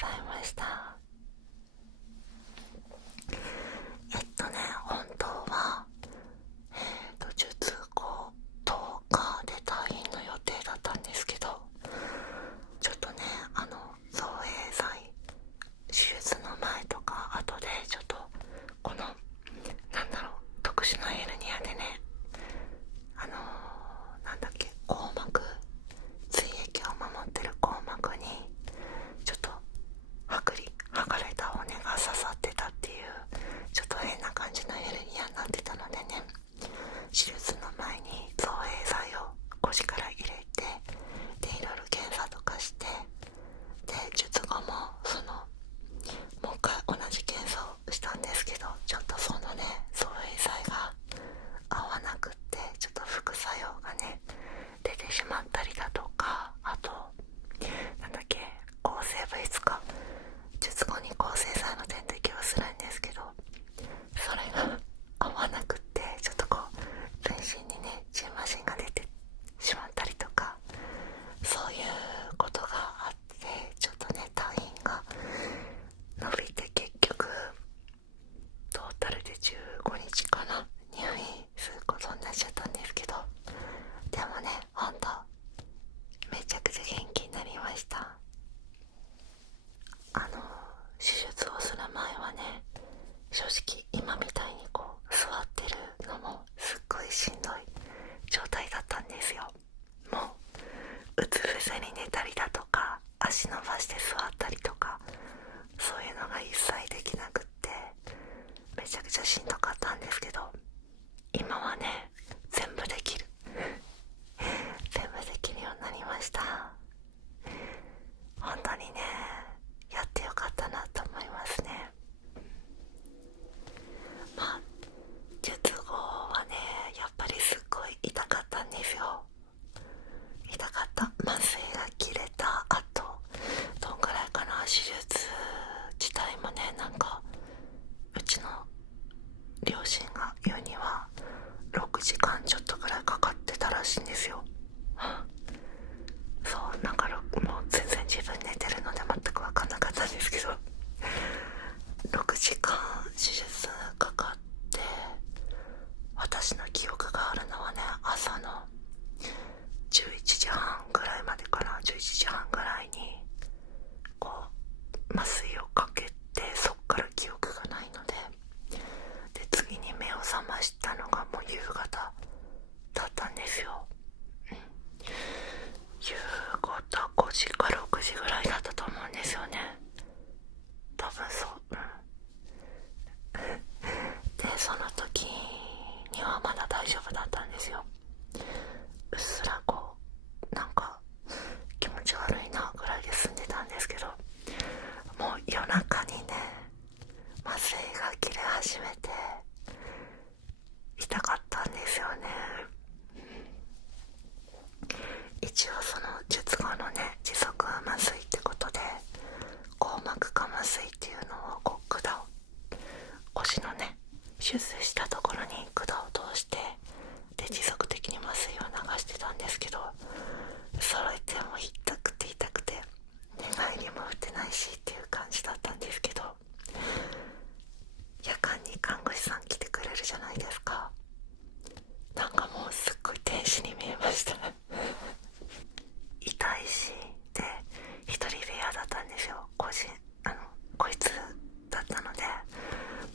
ざいました。本当は術後10日で退院の予定だったんですけど、ちょっとね造影剤手術の前とか後でちょっとこの特殊なヘルニアでね、硬膜、髄液を守ってる硬膜にちょっと剥がれた骨が刺さってたっていう、ちょっと変な感じのヘルニアになってたのでね、手術の前に造影剤を腰から入れて、でいろいろ検査とかして、で術後ももう一回同じ検査をしたんですけど、ちょっとそのね造影剤が合わなくって、ちょっと副作用がね出てしまったりだとか、あと抗生物質か、術後に抗生剤の点滴をするんですけど、それが合わなくって、ちょっと全身にね蕁麻疹が出てしまったりとか、そういうことがあって、ちょっとね退院が伸びて、結局トータルで15日かな入院することになっちゃったんですけど、でもねほんとめちゃくちゃ元気になりました。手術をする前はね、正直今みたいに座ってるのもすっごいしんどい状態だったんですよ。もううつ伏せに寝たりだとか、足伸ばして座ったりとか、そういうのが一切できなくって、めちゃくちゃしんどかったんですけど、今はね全部できる全部できるようになりました。本当にねやってよかったなと思いますね。術後はねやっぱりすっごい痛かったんですよ。痛かった。麻酔が切れた後どんぐらいかな、手術自体もね、うちの両親が言うには6時間ちょっとぐらいかかってたらしいんですよ。そう、もう全然自分寝てるので全く分かんなかったんですけど、6時間手術かかって、私の記憶があるのはね朝の11時半ぐらいまでかな。11時半ぐらいに麻酔をかけて、そっから記憶がないので、次に目を覚ましたのがもう夕方だったんですよ。夕方5時か6時ぐらいだったと思うんですよね、多分そう。でその時にはまだ大丈夫だったんですよ。うっすら気持ち悪いなぐらいで済んでたんですけど、もう夜中にね麻酔が切れ始めて痛かったんですよね。一応その術後のね持続麻酔ってことで、硬膜下麻酔っていうのを腰のね手術したところに管を通して、で持続的に麻酔を流してたんですけど、それでも痛くて寝返りも打てないしっていう感じだったんですけど、夜間に看護師さん来てくれるじゃないですか。もうすっごい天使に見えました痛いし、で一人部屋だったんですよ。こいつだったので、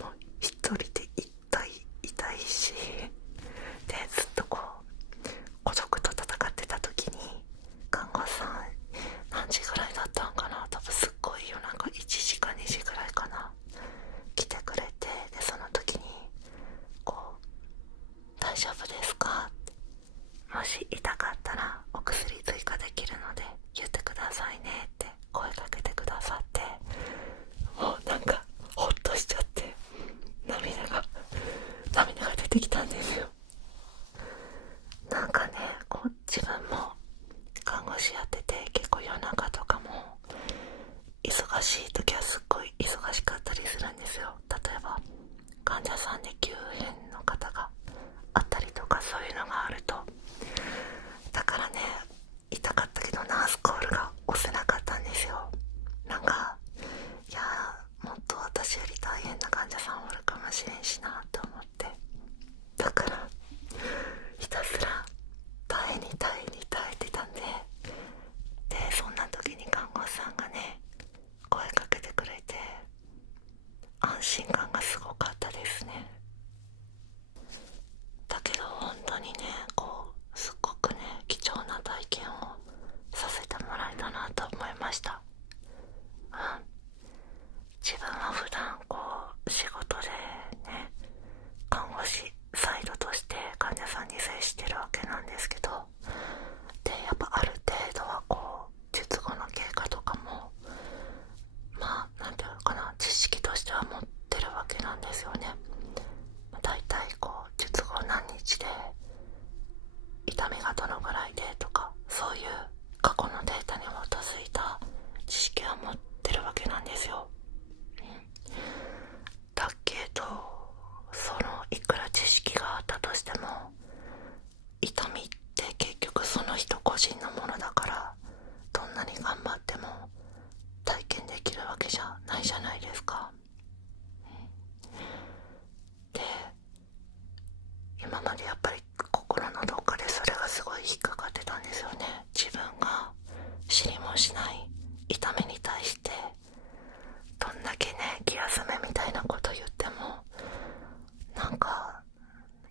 もう一人で痛いし、でずっと孤独と戦ってた時に、看護師さん何時ぐらいだったんかな、多分すっごい夜しない痛みに対してどんだけね気休めみたいなこと言ってもなんか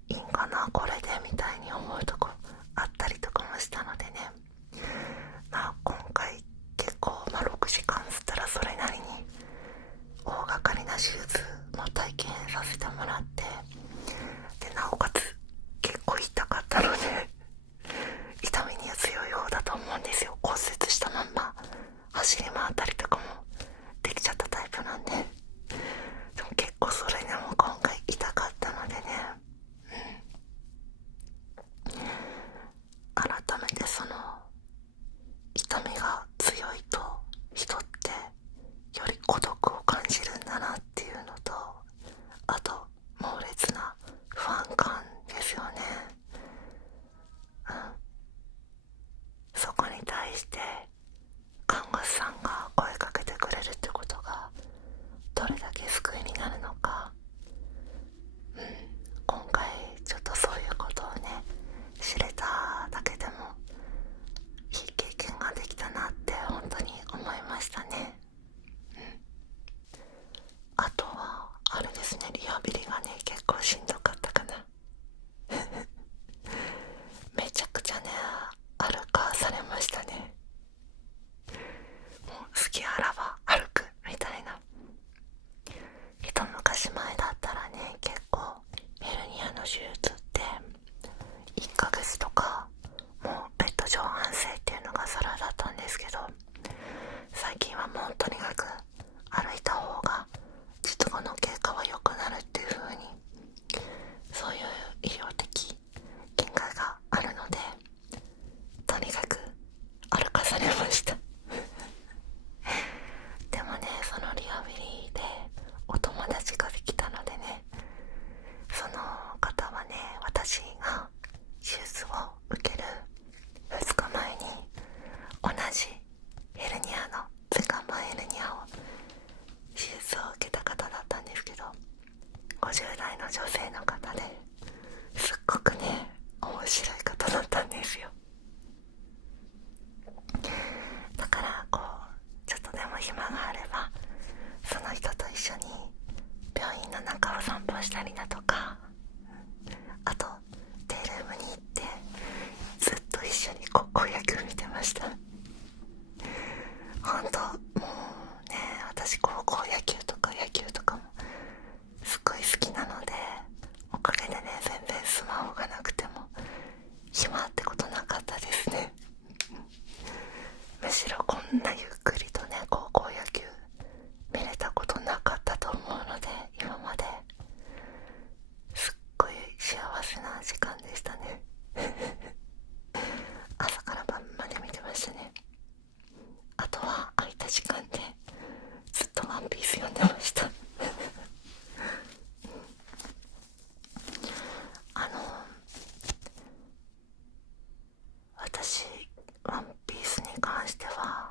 いいんかなこれでみたいに思うとこあったりとかもしたのでね、まあ今回結構、6時間つったらそれなりに大掛かりな手術も体験させてもらって、でなおかつ結構痛かったので痛みには強い方だと思うんですよ。骨折したまんま走り回ったりとかもできちゃったタイプなんで。でも結構それでも今回痛かったのでね、改めてその痛みが強いと人ってより孤独を感じるんだなっていうのと、あと猛烈な不安感ですよね。そこに対して看護師さんが声かけてくれるってことがどれだけ救いになるのか、今回ちょっとそういうことをね知れただけでもいい経験ができたなって本当に思いましたね。あとはあれですね、リハビリがね結構しんどかったかなめちゃくちゃね歩かされましたね。もう好きあらば歩くみたいな。一昔前だったらね結構ヘルニアの手術って1ヶ月とかもうベッド上安静っていうのが皿だったんですけど、最近はもうとにかく歩いた方が術後の経過は良くなるっていう風に、そういう医療的見解があるのでとにかく歩かされましたでもねそのリハビリでお友達ができたのでね、その方はね私が手術を受ける2日前に同じヘルニアの椎間板ヘルニアを手術を受けた方だったんですけど、50代の女性の方ですっごくね面白い方だったんですよ。だからこうちょっとでも暇があればその人と一緒に病院の中を散歩したりだとか、あとデイルームに行ってずっと一緒に高校野球見てました。ほんともうね私高校野球とか野球とかもすっごい好きなので、おかげでね全然スマホがなくても暇ってことなかったですねむしろこんなゆっくりとね高校野球見れたことなかったと思うので、今まですっごい幸せな時間でしたね朝から晩まで見てましたね。あとは空いた時間でずっとワンピース読んでました私ワンピースに関しては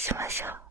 しましょう。